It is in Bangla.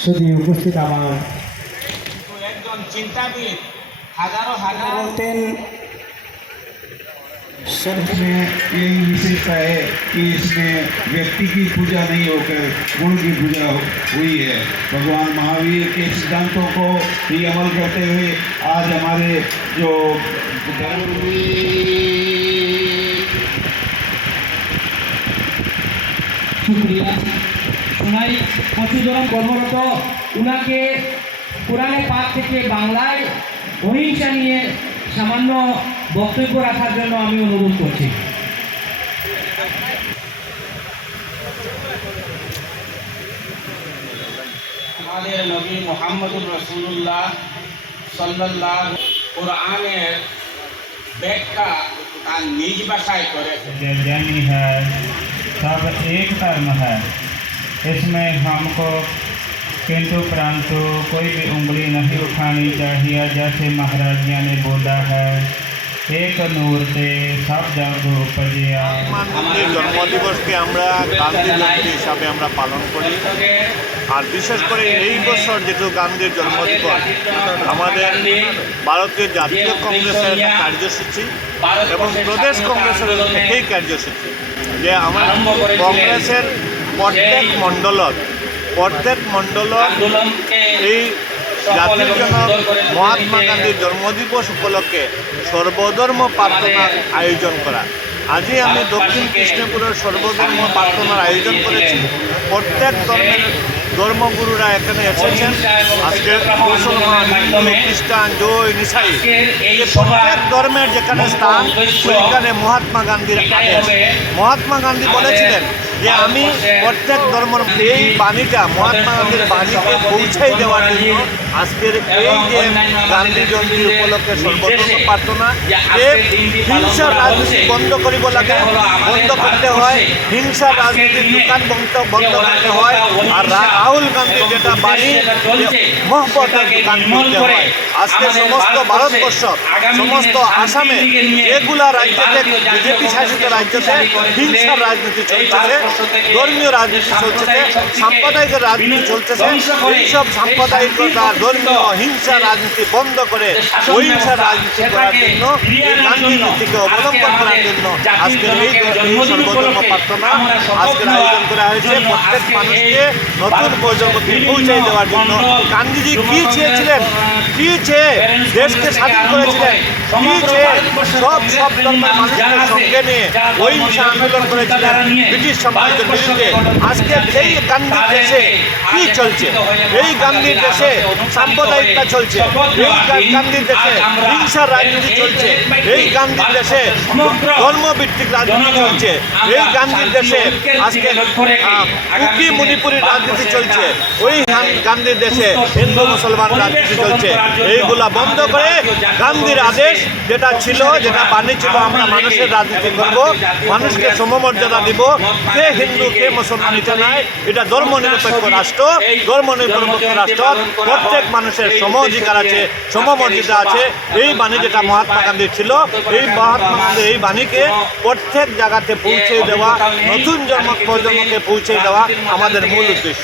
শুধু উপস্থিত আমার একজন চিন্তাবিদ হাজারো হাজার বলতেন इसमें यही विशेषता है कि इसमें व्यक्ति की पूजा नहीं होकर गुण की पूजा हुई है भगवान महावीर के सिद्धांतों को ही अमल करते हुए आज हमारे जो শুক্রিয়া সোনাই কচুদরম কর্মরত উনাকে কোরআনে পাক থেকে বাংলায় অহিংসা নিয়ে সামান্য বক্তব্য রাখার জন্য আমি অনুরোধ করছি। আমাদের নবী মোহাম্মদুর রসুল্লাহ সাল্লাল্লাহ কোরআনের ব্যাখ্যা তার নিজ ভাষায় করেছেন। इसमें हमको किंतु परंतु कोई भी उंगली नहीं उठानी चाहिए जैसे महाराज जी ने बोला है एक नूर से सब जग उपजिया গান্ধীর জন্মদিবসকে আমরা গান্ধী জয়ন্তী হিসাবে আমরা পালন করি আর বিশেষ করে এই বছর যেহেতু গান্ধীর জন্মদিবস আমাদের ভারতের জাতীয় কংগ্রেসের একটা কার্যসূচি এবং প্রদেশ কংগ্রেসের একই কার্যসূচি যে আমার কংগ্রেসের প্রত্যেক মণ্ডলত প্রত্যেক মণ্ডলত এই জাতির মহাত্মা গান্ধীর জন্মদিবস উপলক্ষে সর্বধর্ম প্রার্থনার আয়োজন করা আজই আমি দক্ষিণ কৃষ্ণপুরের সর্বধর্ম প্রার্থনার আয়োজন করেছি প্রত্যেক ধর্মের ধর্মগুরুরা এখানে এসেছেন। আজকে মুসলমান হিন্দু খ্রিস্টান জৈন ইসাই প্রত্যেক ধর্মের যেখানে স্থান সেখানে মহাত্মা গান্ধীর আদেশ। মহাত্মা গান্ধী বলেছিলেন যে আমি প্রত্যেক ধর্মের এই বাণীটা, মহাত্মা গান্ধীর বাণীকে পৌঁছাই দেওয়ার জন্য আজকের এই যে গান্ধী জয়ন্তী উপলক্ষে সর্বধর্ম প্রার্থনা, যে হিংসা রাজনীতি বন্ধ করিব লাগে, বন্ধ করতে হয়, হিংসা রাজনীতির দোকান বন্ধ বন্ধ করতে হয়, আর রাহুল গান্ধীর যেটা বাণী মহব্বতের দোকান হয়। আজকে সমস্ত ভারতবর্ষ, সমস্ত আসামে যেগুলা রাজ্যতে, বিজেপি শাসিত রাজ্যতে হিংসার রাজনীতি চলতেছে ধর্মীয় রাজনীতি চলছে সাম্প্রদায়িক রাজনীতি চলতেছে এইসব সাম্প্রদায়িকতা ধর্মীয় হিংসা রাজনীতি বন্ধ করে অহিংসা রাজনীতি করার জন্য গান্ধী নীতিকে অবলম্বন করার জন্য আজকের এই সর্বধর্ম প্রার্থনা আজকের আয়োজন করা হয়েছে প্রত্যেক মানুষকে নতুন প্রজন্মকে পৌঁছাই দেওয়ার জন্য। গান্ধীজি কি চেয়েছিলেন? কি চেয়ে দেশকে স্বাধীন করেছিলেন? কি চেয়ে সব সব ধর্মের মানুষকে সঙ্গে নিয়ে অহিংসা আন্দোলন করেছিলেন ব্রিটিশ আজকে এই গান্ধীর দেশে কি চলছে? এই গান্ধীর দেশে সাম্প্রদায়িকতা চলছে। এই গান্ধীর দেশে হিংসার রাজনীতি চলছে। এই গান্ধীর দেশে ধর্মভিত্তিক রাজনীতি চলছে। এই গান্ধীর দেশে আজকে কুকি মণিপুরি রাজনীতি চলছে। ওই গান- গান্ধীর দেশে হিন্দু মুসলমান রাজনীতি চলছে। এইগুলা বন্ধ করে গান্ধীর আদেশ যেটা ছিল, যেটা বাণী ছিল, আমরা মানুষের রাজনীতি করব, মানুষকে সমমর্যাদা দিব। কে হিন্দু কে মুসলমান এটা নাই এটা ধর্ম নিরপেক্ষ রাষ্ট্র ধর্ম নিরপেক্ষ রাষ্ট্র প্রত্যেক মানুষের সম অধিকার আছে সমমর্যাদা আছে। এই বাণী যেটা মহাত্মা গান্ধী ছিল এই মহাত্মা গান্ধীর এই বাণীকে প্রত্যেক জায়গাতে পৌঁছে দেওয়া নতুন জন্ম প্রজন্মকে পৌঁছে দেওয়া আমাদের মূল উদ্দেশ্য।